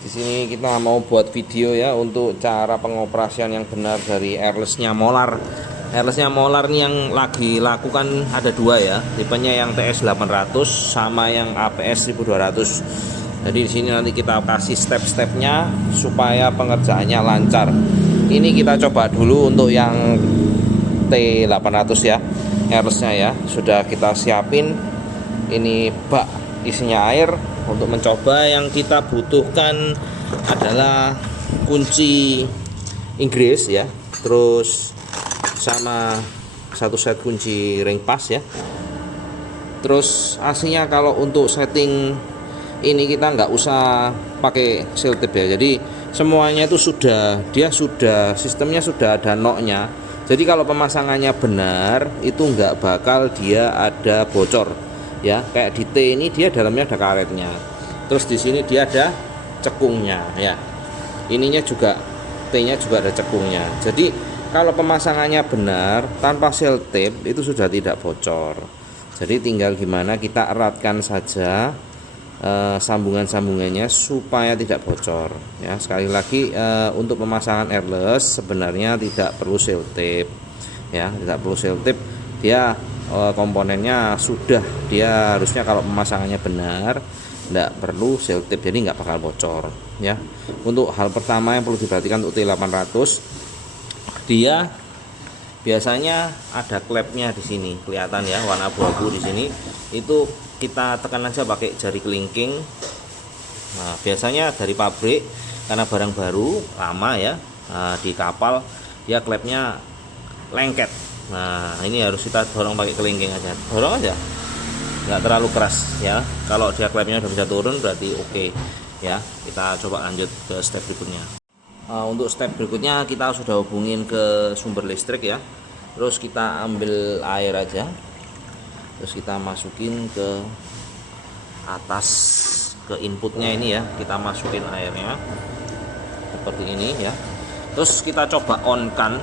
Di sini kita mau buat video ya untuk cara pengoperasian yang benar dari airless-nya Molar. Airless-nya Molar ini yang lagi lakukan ada dua ya, tipenya yang TS 800 sama yang APS 1200. Jadi di sini nanti kita kasih step-stepnya supaya pengerjaannya lancar. Ini kita coba dulu untuk yang T800 ya, airless-nya ya. Sudah kita siapin ini bak isinya air. Untuk mencoba yang kita butuhkan adalah kunci Inggris ya, terus sama satu set kunci ring pas ya. Terus aslinya kalau untuk setting ini kita nggak usah pakai selotip ya, jadi semuanya itu sistemnya sudah ada noknya. Jadi kalau pemasangannya benar itu nggak bakal dia ada bocor ya. Kayak di T ini dia dalamnya ada karetnya, terus di sini dia ada cekungnya ya, ininya juga T-nya juga ada cekungnya. Jadi kalau pemasangannya benar tanpa selotip itu sudah tidak bocor. Jadi tinggal gimana kita eratkan saja sambungan-sambungannya supaya tidak bocor ya. Sekali lagi untuk pemasangan airless sebenarnya tidak perlu selotip ya, tidak perlu selotip. Dia komponennya sudah, dia harusnya kalau pemasangannya benar tidak perlu selotip, jadi nggak bakal bocor ya. Untuk hal pertama yang perlu diperhatikan untuk T800, dia biasanya ada klepnya di sini, kelihatan ya warna abu-abu di sini. Itu kita tekan aja pakai jari kelingking. Nah, biasanya dari pabrik karena barang baru lama ya, di kapal dia klepnya lengket. Nah ini harus kita dorong pakai kelingking aja, dorong aja, nggak terlalu keras ya. Kalau dia klepnya udah bisa turun berarti oke ya. Kita coba lanjut ke step berikutnya. Untuk step berikutnya kita sudah hubungin ke sumber listrik ya, terus kita ambil air aja, terus kita masukin ke atas, ke inputnya ini ya, kita masukin airnya seperti ini ya. Terus kita coba on kan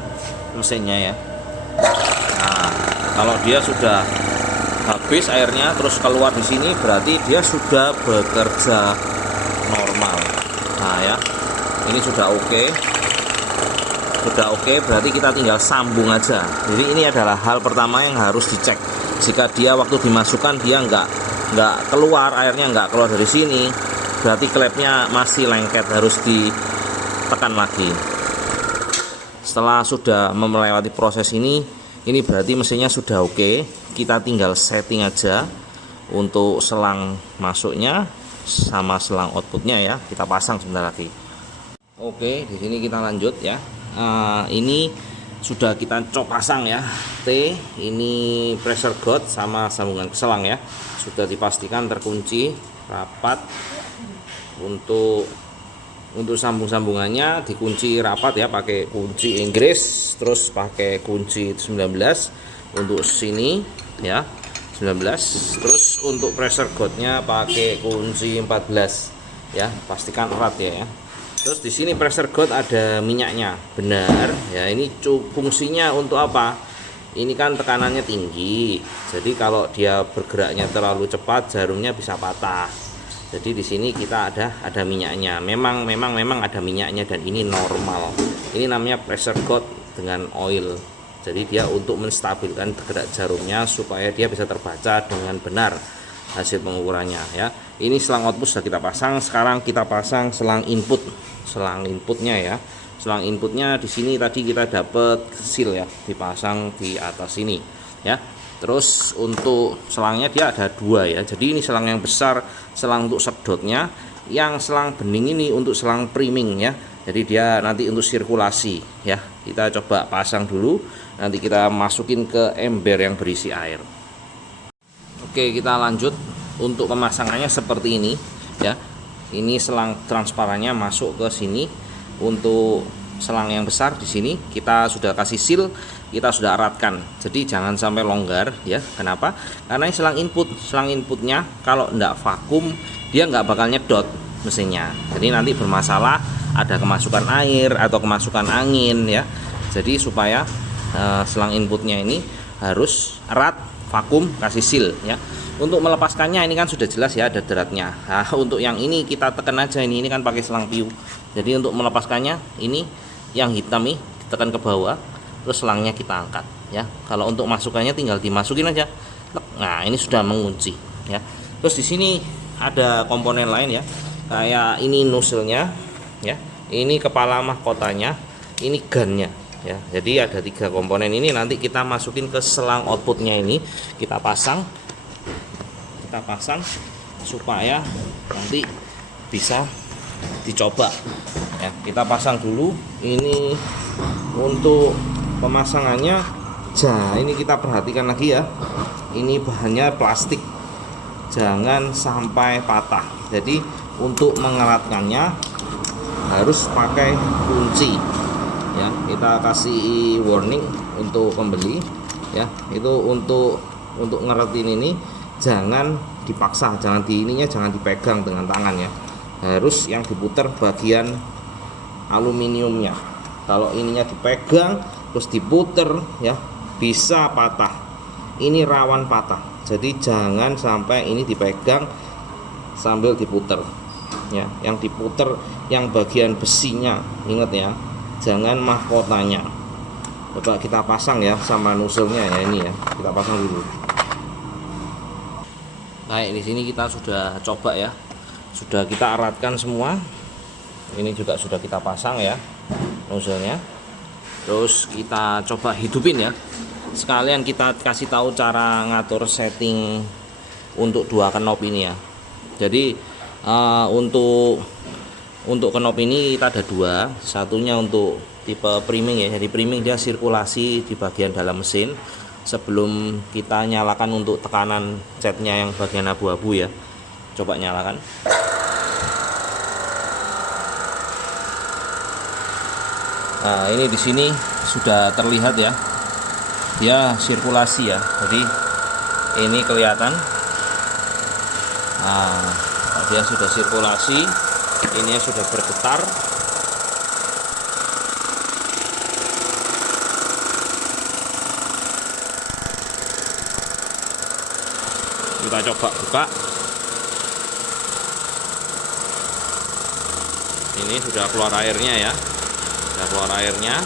mesinnya ya. Nah, kalau dia sudah habis airnya terus keluar di sini berarti dia sudah bekerja normal. Nah ya, ini sudah oke. Sudah oke, berarti kita tinggal sambung aja. Jadi ini adalah hal pertama yang harus dicek. Jika dia waktu dimasukkan dia nggak keluar, airnya nggak keluar dari sini, berarti klepnya masih lengket, harus ditekan lagi. Setelah sudah melewati proses ini berarti mesinnya sudah oke. Kita tinggal setting aja untuk selang masuknya sama selang outputnya ya, kita pasang sebentar lagi. Oke, di sini kita lanjut ya. Ini sudah kita pasang ya, T ini pressure gauge sama sambungan ke selang ya, sudah dipastikan terkunci rapat. Untuk sambung-sambungannya dikunci rapat ya, pakai kunci Inggris, terus pakai kunci 19 untuk sini ya, 19. Terus untuk pressure gauge-nya pakai kunci 14 ya, pastikan erat ya. Terus di sini pressure gauge ada minyaknya, benar ya. Ini fungsinya untuk apa? Ini kan tekanannya tinggi, jadi kalau dia bergeraknya terlalu cepat jarumnya bisa patah. Jadi di sini kita ada minyaknya. Memang ada minyaknya dan ini normal. Ini namanya pressure gauge dengan oil. Jadi dia untuk menstabilkan gerak jarumnya supaya dia bisa terbaca dengan benar hasil pengukurannya ya. Ini selang output sudah kita pasang. Sekarang kita pasang selang input. Selang inputnya ya. Selang inputnya di sini tadi kita dapat seal ya, dipasang di atas sini ya. Terus untuk selangnya dia ada dua ya. Jadi ini selang yang besar, selang untuk sedotnya. Yang selang bening ini untuk selang priming ya. Jadi dia nanti untuk sirkulasi ya. Kita coba pasang dulu. Nanti kita masukin ke ember yang berisi air. Oke, kita lanjut. Untuk pemasangannya seperti ini ya. Ini selang transparannya masuk ke sini. Untuk selang yang besar di sini kita sudah kasih seal, kita sudah eratkan, jadi jangan sampai longgar ya. Kenapa? Karena ini selang inputnya kalau enggak vakum dia nggak bakal nyedot mesinnya, jadi nanti bermasalah, ada kemasukan air atau kemasukan angin ya. Jadi supaya selang inputnya ini harus erat vakum, kasih seal ya. Untuk melepaskannya ini kan sudah jelas ya, ada deratnya. Nah, untuk yang ini kita tekan aja, ini kan pakai selang piu. Jadi untuk melepaskannya ini yang hitam nih ditekan ke bawah, terus selangnya kita angkat ya. Kalau untuk masukannya tinggal dimasukin aja. Nah, ini sudah mengunci ya. Terus di sini ada komponen lain ya. Kayak ini nozzle-nya ya. Ini kepala mahkotanya, ini gunnya ya. Jadi ada 3 komponen ini, nanti kita masukin ke selang outputnya, ini kita pasang supaya nanti bisa dicoba ya. Kita pasang dulu. Ini untuk pemasangannya, ini kita perhatikan lagi ya, ini bahannya plastik, jangan sampai patah. Jadi untuk mengeratkannya harus pakai kunci ya. Kita kasih warning untuk pembeli ya, itu untuk ngeretin ini jangan dipaksa, jangan dipegang dengan tangan ya. Harus yang diputar bagian aluminiumnya. Kalau ininya dipegang terus diputer ya, bisa patah. Ini rawan patah. Jadi jangan sampai ini dipegang sambil diputer ya. Yang diputer yang bagian besinya, ingat ya, jangan mahkotanya. Coba kita pasang ya sama nozzle-nya ya, ini ya. Kita pasang dulu. Baik, di sini kita sudah coba ya. Sudah kita eratkan semua. Ini juga sudah kita pasang ya nozzle-nya. Terus kita coba hidupin ya. Sekalian kita kasih tahu cara ngatur setting untuk 2 knob ini ya. Jadi untuk knob ini kita ada 2. Satunya untuk tipe priming ya. Jadi priming dia sirkulasi di bagian dalam mesin sebelum kita nyalakan untuk tekanan setnya yang bagian abu-abu ya. Coba nyalakan. Nah, ini di sini sudah terlihat ya, dia sirkulasi ya. Jadi ini kelihatan. Nah, dia sudah sirkulasi, ini sudah bergetar. Kita coba buka. Ini sudah keluar airnya ya. Sudah keluar airnya.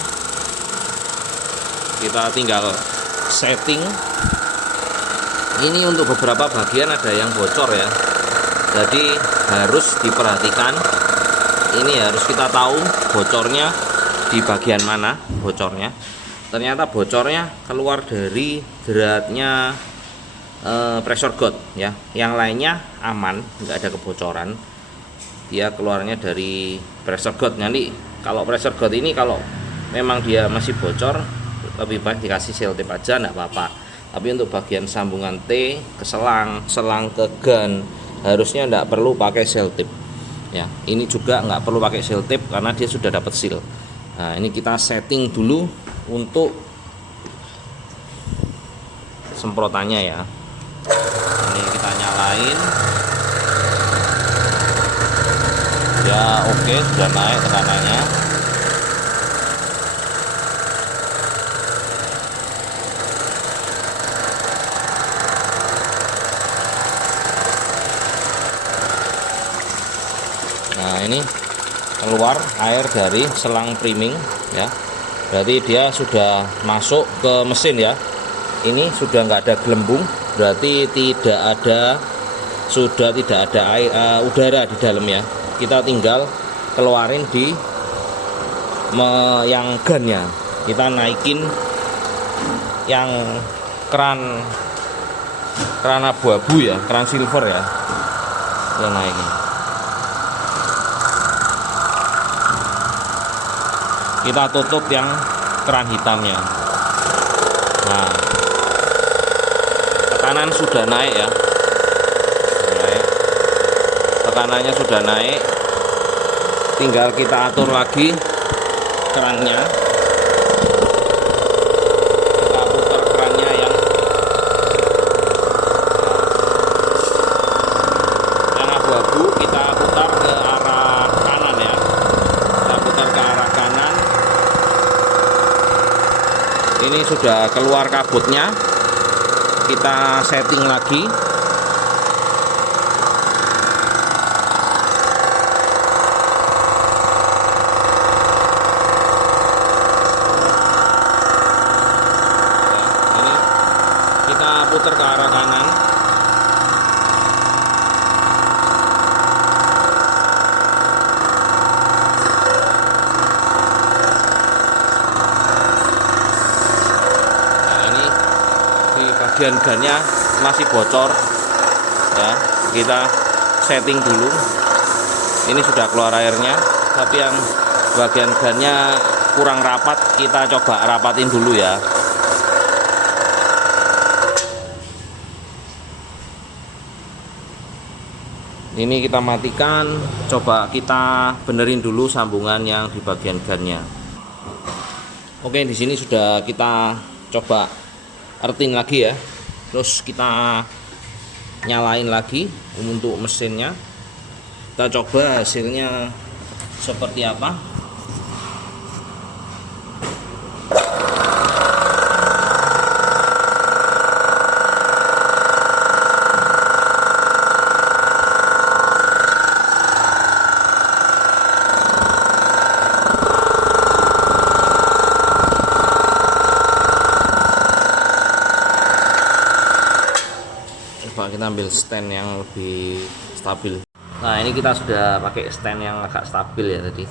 Kita tinggal setting. Ini untuk beberapa bagian ada yang bocor ya. Jadi harus diperhatikan. Ini harus kita tahu bocornya di bagian mana bocornya. Ternyata bocornya keluar dari deratnya pressure gauge ya. Yang lainnya aman, nggak ada kebocoran. Dia keluarnya dari pressure gauge. Nanti kalau pressure gauge ini kalau memang dia masih bocor, lebih baik dikasih seal tape aja, nggak apa-apa. Tapi untuk bagian sambungan T ke selang ke gun, harusnya nggak perlu pakai seal tape ya. Ini juga nggak perlu pakai seal tape karena dia sudah dapat seal. Nah, ini kita setting dulu untuk semprotannya ya. Ini kita nyalain ya. Oke, sudah naik tekanannya. Nah, ini keluar air dari selang priming ya. Berarti dia sudah masuk ke mesin ya. Ini sudah nggak ada gelembung, berarti sudah tidak ada air, udara di dalam ya. Kita tinggal keluarin di yang gunnya. Kita naikin yang keran abu-abu ya, keran silver ya. Kita naikin. Kita tutup yang keran hitamnya. Nah, tekanan sudah naik ya. Tekanannya sudah naik. Tinggal kita atur lagi kerannya. Kita putar kerannya yang abu-abu, kita putar ke arah kanan ya. Kita putar ke arah kanan. Ini sudah keluar kabutnya. kita setting lagi. Ini kita putar ke arah kanan. Bagian gannya masih bocor ya, kita setting dulu. Ini sudah keluar airnya, tapi yang bagian gannya kurang rapat, kita coba rapatin dulu ya. Ini kita matikan, coba kita benerin dulu sambungan yang di bagian gannya. Oke, di sini sudah kita coba earthin lagi ya, terus kita nyalain lagi untuk mesinnya, kita coba hasilnya seperti apa. Kita ambil stand yang lebih stabil. Nah, ini kita sudah pakai stand yang agak stabil ya tadi.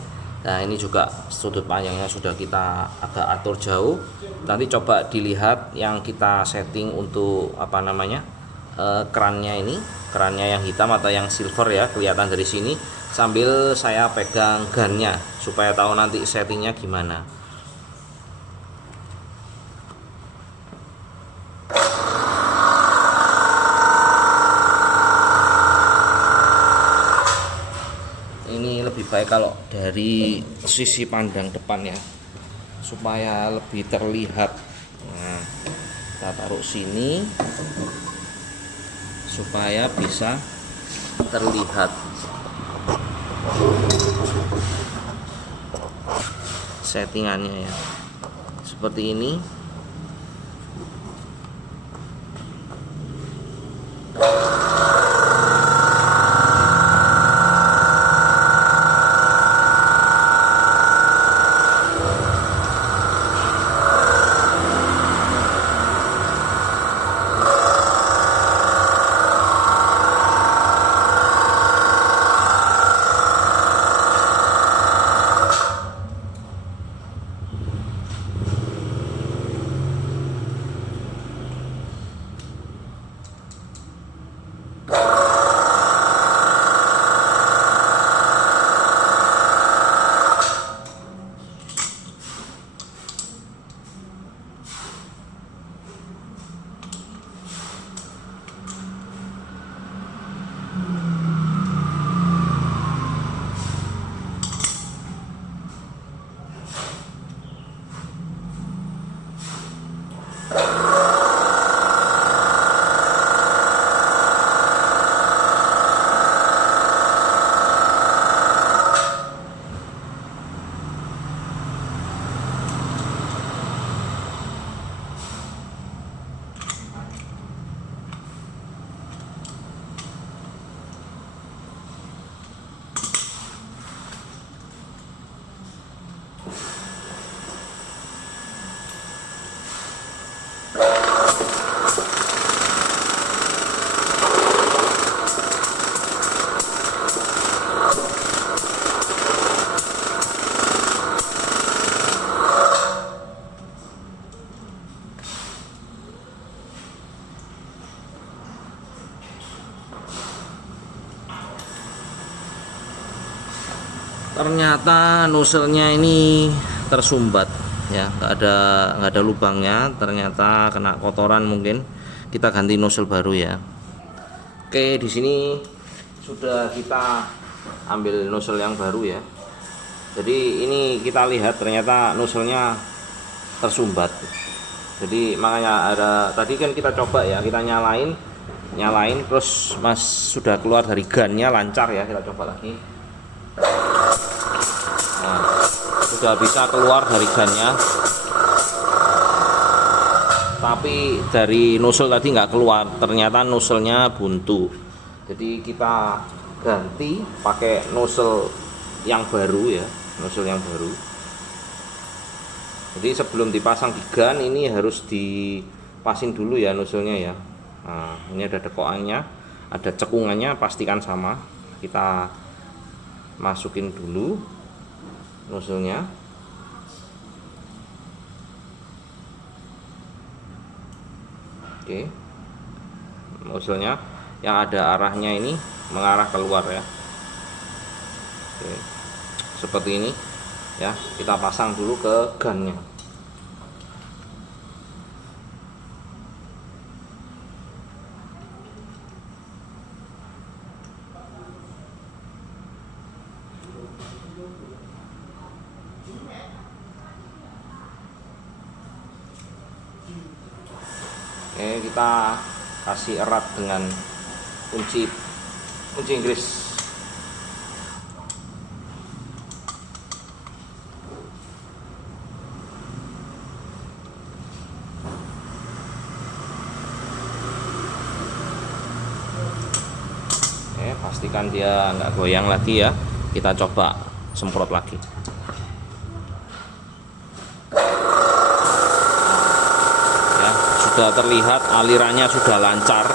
Nah, ini juga sudut panjangnya sudah kita agak atur jauh. Nanti coba dilihat yang kita setting untuk apa namanya, kerannya ini, kerannya yang hitam atau yang silver ya, kelihatan dari sini, sambil saya pegang gannya supaya tahu nanti settingnya gimana. Lebih baik kalau dari sisi pandang depan ya, supaya lebih terlihat. Nah, kita taruh sini supaya bisa terlihat settingannya ya, seperti ini. Ternyata nozzle-nya ini tersumbat ya, nggak ada lubangnya, ternyata kena kotoran mungkin. Kita ganti nozzle baru ya. Oke, di sini sudah kita ambil nozzle yang baru ya. Jadi ini kita lihat ternyata nozzle-nya tersumbat. Jadi makanya tadi kan kita coba ya, kita nyalain terus sudah keluar dari gannya lancar ya, kita coba lagi. Nah, sudah bisa keluar dari gannya. tapi dari nozzle tadi nggak keluar, ternyata nozzle-nya buntu. Jadi kita ganti pakai nozzle yang baru ya, nozzle yang baru. Jadi sebelum dipasang di gun ini harus dipasin dulu ya nozzle-nya ya. Nah, ini ada dekokannya, ada cekungannya, pastikan sama. Kita masukin dulu nozzle-nya. Oke, nozzle-nya yang ada arahnya ini mengarah keluar ya. Oke, seperti ini ya. Kita pasang dulu ke gunnya. Oke, kita kasih erat dengan kunci Inggris. Oke, pastikan dia nggak goyang lagi ya. Kita coba semprot lagi. Sudah terlihat alirannya sudah lancar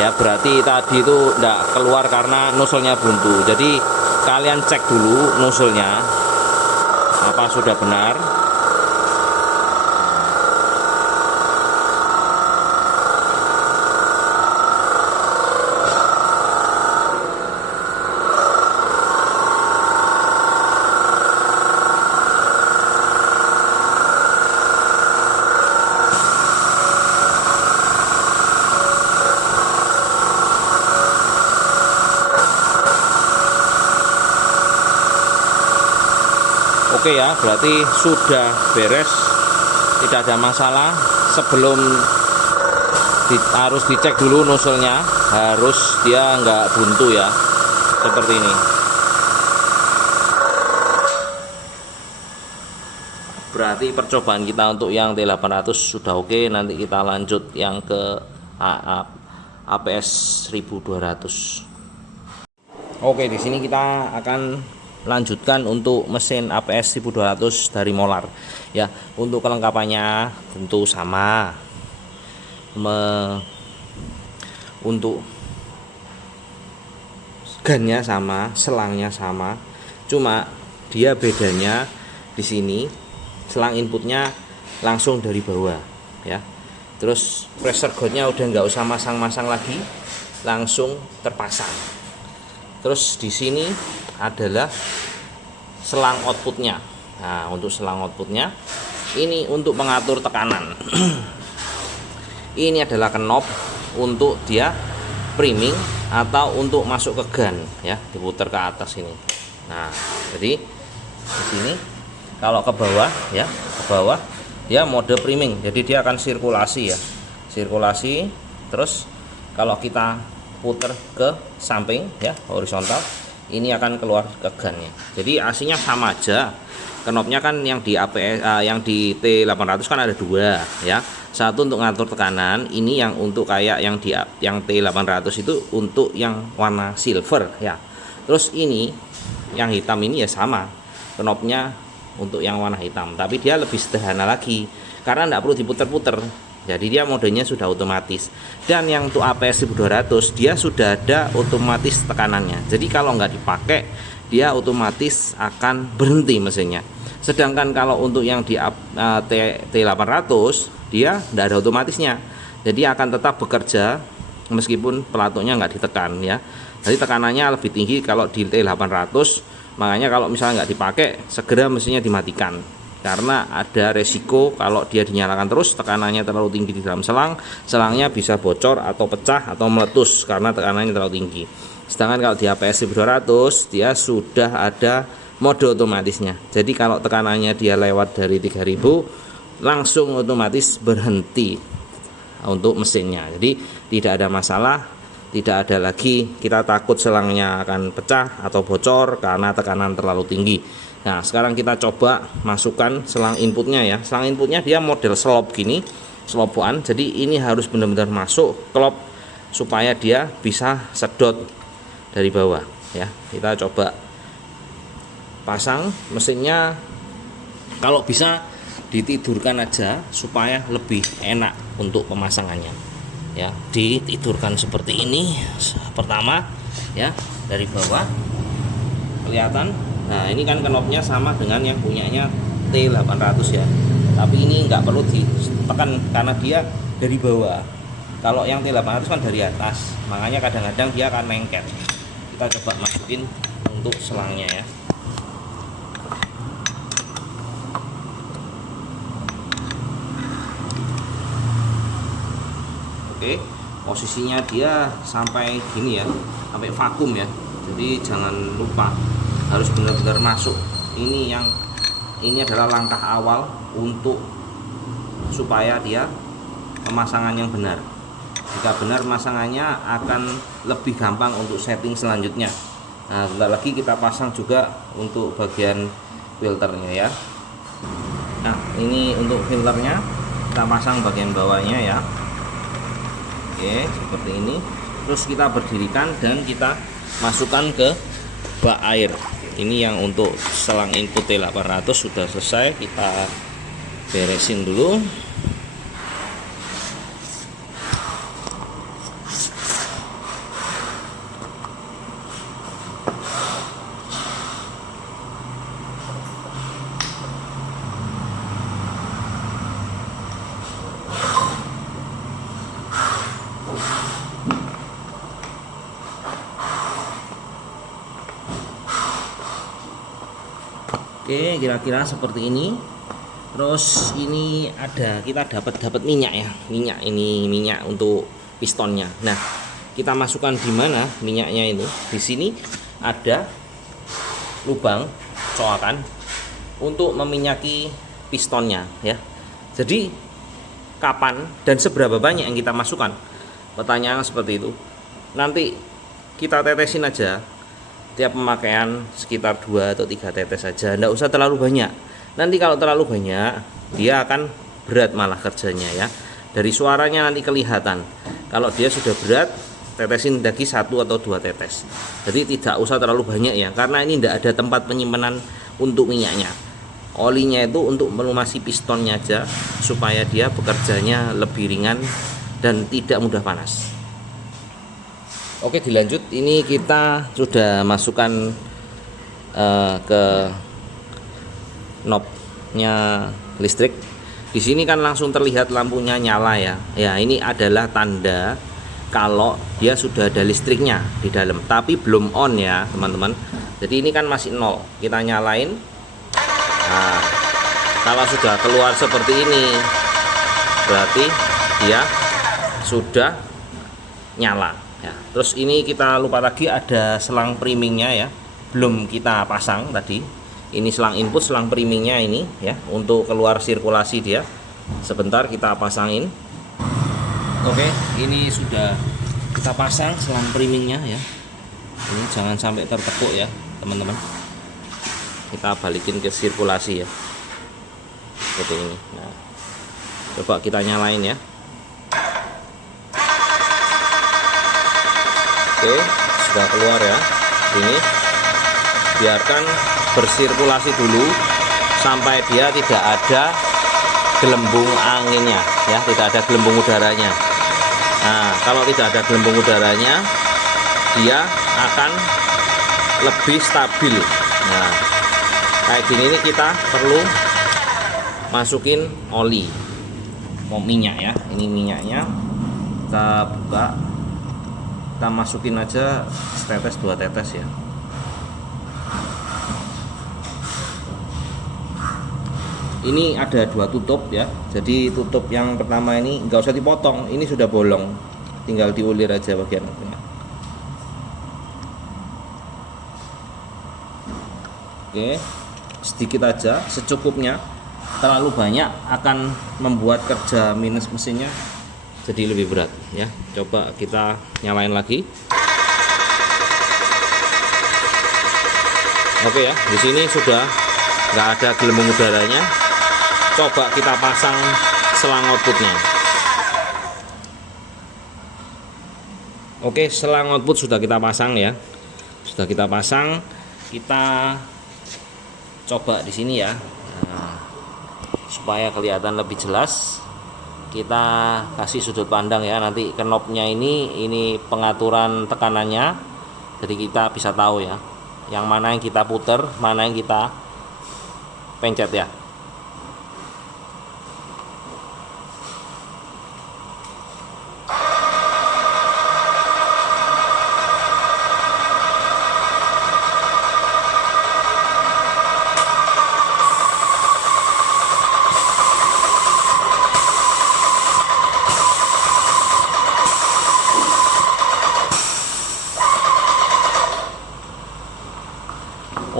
ya, berarti tadi itu tidak keluar karena nozzle-nya buntu. Jadi kalian cek dulu nozzle-nya apa sudah benar. Oke ya, berarti sudah beres, tidak ada masalah. Sebelum harus dicek dulu nozzle-nya, harus dia nggak buntu ya, seperti ini. Berarti percobaan kita untuk yang T800 sudah oke. Nanti kita lanjut yang ke APS 1200. Oke, di sini kita akan lanjutkan untuk mesin APS 1200 dari Molar ya. Untuk kelengkapannya tentu sama, untuk gunnya sama, selangnya sama, cuma dia bedanya di sini selang inputnya langsung dari bawah ya. Terus pressure gauge-nya udah nggak usah masang-masang lagi, langsung terpasang. Terus di sini adalah selang outputnya. Nah, untuk selang outputnya ini untuk mengatur tekanan. Ini adalah knob untuk dia priming atau untuk masuk ke gun ya, diputar ke atas ini. Nah, jadi di sini kalau ke bawah ya, ke bawah dia mode priming. Jadi dia akan sirkulasi ya. Sirkulasi, terus kalau kita putar ke samping ya, horizontal, ini akan keluar ke gunnya. Jadi aslinya sama aja. Knobnya kan yang di APS yang di T800 kan ada dua ya. Satu untuk ngatur tekanan, ini yang untuk kayak yang di yang T800 itu untuk yang warna silver ya. Terus ini yang hitam ini ya sama. Knobnya untuk yang warna hitam, tapi dia lebih sederhana lagi karena tidak perlu diputer-puter. Jadi dia modenya sudah otomatis. Dan yang untuk APS 1200 dia sudah ada otomatis tekanannya. Jadi kalau nggak dipakai dia otomatis akan berhenti mesinnya. Sedangkan kalau untuk yang di T800 dia tidak ada otomatisnya. Jadi akan tetap bekerja meskipun pelatoknya nggak ditekan ya. Jadi tekanannya lebih tinggi kalau di T800. Makanya kalau misalnya nggak dipakai, segera mesinnya dimatikan. Karena ada resiko kalau dia dinyalakan terus, tekanannya terlalu tinggi di dalam selang, selangnya bisa bocor atau pecah atau meletus karena tekanannya terlalu tinggi. Sedangkan kalau di APS 1200 dia sudah ada mode otomatisnya. Jadi kalau tekanannya dia lewat dari 3000 langsung otomatis berhenti untuk mesinnya. Jadi tidak ada masalah, tidak ada lagi kita takut selangnya akan pecah atau bocor karena tekanan terlalu tinggi. Nah, sekarang kita coba masukkan selang inputnya ya. Selang inputnya dia model slop gini. selobokan. Jadi ini harus benar-benar masuk klop supaya dia bisa sedot dari bawah ya. Kita coba pasang mesinnya, kalau bisa ditidurkan aja supaya lebih enak untuk pemasangannya ya. Ditidurkan seperti ini pertama ya, dari bawah kelihatan. Nah ini kan knopnya sama dengan yang punyanya T800 ya, tapi ini nggak perlu ditekan karena dia dari bawah. Kalau yang T800 kan dari atas, makanya kadang-kadang dia akan lengket. Kita coba masukin untuk selangnya ya. Oke, posisinya dia sampai gini ya, sampai vakum ya. Jadi jangan lupa harus benar-benar masuk. Ini adalah langkah awal untuk supaya dia pemasangan yang benar. Jika benar pemasangannya akan lebih gampang untuk setting selanjutnya. Nah, sebentar lagi kita pasang juga untuk bagian filternya ya. Nah, ini untuk filternya kita pasang bagian bawahnya ya. Oke, seperti ini. Terus kita berdirikan dan kita masukkan ke bak air. Ini yang untuk selang input T800 sudah selesai, kita beresin dulu. Oke, kira-kira seperti ini. Terus ini kita dapat minyak ya. Minyak untuk pistonnya. Nah, kita masukkan di mana minyaknya itu? Di sini ada lubang coakan untuk meminyaki pistonnya ya. Jadi kapan dan seberapa banyak yang kita masukkan? Pertanyaan seperti itu. Nanti kita tetesin aja. Tiap pemakaian sekitar 2 atau 3 tetes saja, tidak usah terlalu banyak. Nanti kalau terlalu banyak dia akan berat malah kerjanya ya. Dari suaranya nanti kelihatan. Kalau dia sudah berat, tetesin lagi 1 atau 2 tetes. Jadi tidak usah terlalu banyak ya, karena ini tidak ada tempat penyimpanan untuk minyaknya. Olinya itu untuk melumasi pistonnya aja supaya dia bekerjanya lebih ringan dan tidak mudah panas. Oke, dilanjut. Ini kita sudah masukkan ke knobnya listrik. Di sini kan langsung terlihat lampunya nyala ya. Ya, ini adalah tanda kalau dia sudah ada listriknya di dalam, tapi belum on ya teman-teman. Jadi ini kan masih 0. Kita nyalain. Nah, kalau sudah keluar seperti ini berarti dia sudah nyala. Ya, terus ini kita lupa lagi ada selang primingnya ya, belum kita pasang tadi. Ini selang input, selang primingnya ini ya, untuk keluar sirkulasi dia. Sebentar kita pasangin. Oke, ini sudah kita pasang selang primingnya ya. Ini jangan sampai tertekuk ya teman-teman. Kita balikin ke sirkulasi ya, seperti ini. Nah, coba kita nyalain ya. Oke, sudah keluar ya. Ini biarkan bersirkulasi dulu sampai dia tidak ada gelembung anginnya ya, tidak ada gelembung udaranya. Nah, kalau tidak ada gelembung udaranya, dia akan lebih stabil. Nah, kayak gini nih kita perlu masukin oli, mau minyak ya. Ini minyaknya kita buka. Kita masukin aja setetes 2 tetes ya. Ini ada 2 tutup ya. Jadi tutup yang pertama ini nggak usah dipotong, ini sudah bolong, tinggal diulir aja bagian ini. Oke, sedikit aja, secukupnya. Terlalu banyak akan membuat kerja minus mesinnya jadi lebih berat ya. Coba kita nyalain lagi. Oke ya, di sini sudah nggak ada gelembung udaranya. Coba kita pasang selang outputnya. Oke, selang output sudah kita pasang ya. Sudah kita pasang, kita coba di sini ya. Nah, supaya kelihatan lebih jelas, kita kasih sudut pandang ya. Nanti knobnya ini pengaturan tekanannya, jadi kita bisa tahu ya, yang mana yang kita puter, mana yang kita pencet ya.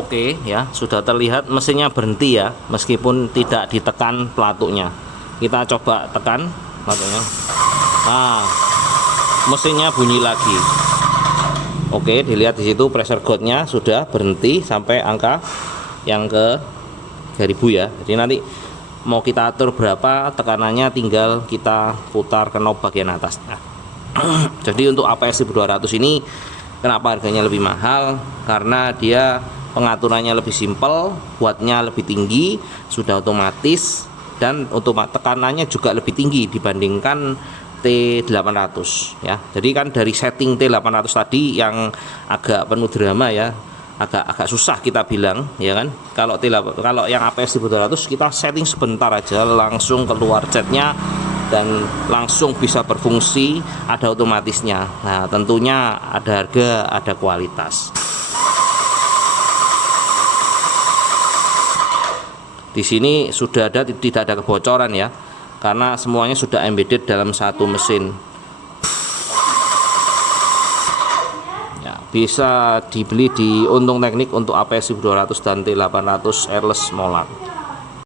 Oke ya, sudah terlihat mesinnya berhenti ya, meskipun tidak ditekan pelatuknya. Kita coba tekan pelatuknya. Nah, mesinnya bunyi lagi. Oke, dilihat di situ pressure gauge-nya sudah berhenti sampai angka yang ke 3000 ya. Jadi nanti mau kita atur berapa tekanannya, tinggal kita putar knob bagian atasnya. Jadi untuk APS 1200 ini kenapa harganya lebih mahal? Karena dia pengaturannya lebih simpel, wattnya lebih tinggi, sudah otomatis, dan untuk tekanannya juga lebih tinggi dibandingkan T800 ya. Jadi kan dari setting T800 tadi yang agak penuh drama ya, agak susah kita bilang ya kan. Kalau yang APS 1200 kita setting sebentar aja langsung keluar jetnya dan langsung bisa berfungsi, ada otomatisnya. Nah, tentunya ada harga, ada kualitas. Di sini sudah tidak ada kebocoran ya, karena semuanya sudah embedded dalam satu mesin. Ya, bisa dibeli di Untung Teknik untuk APS 1200 dan T800 airless molar.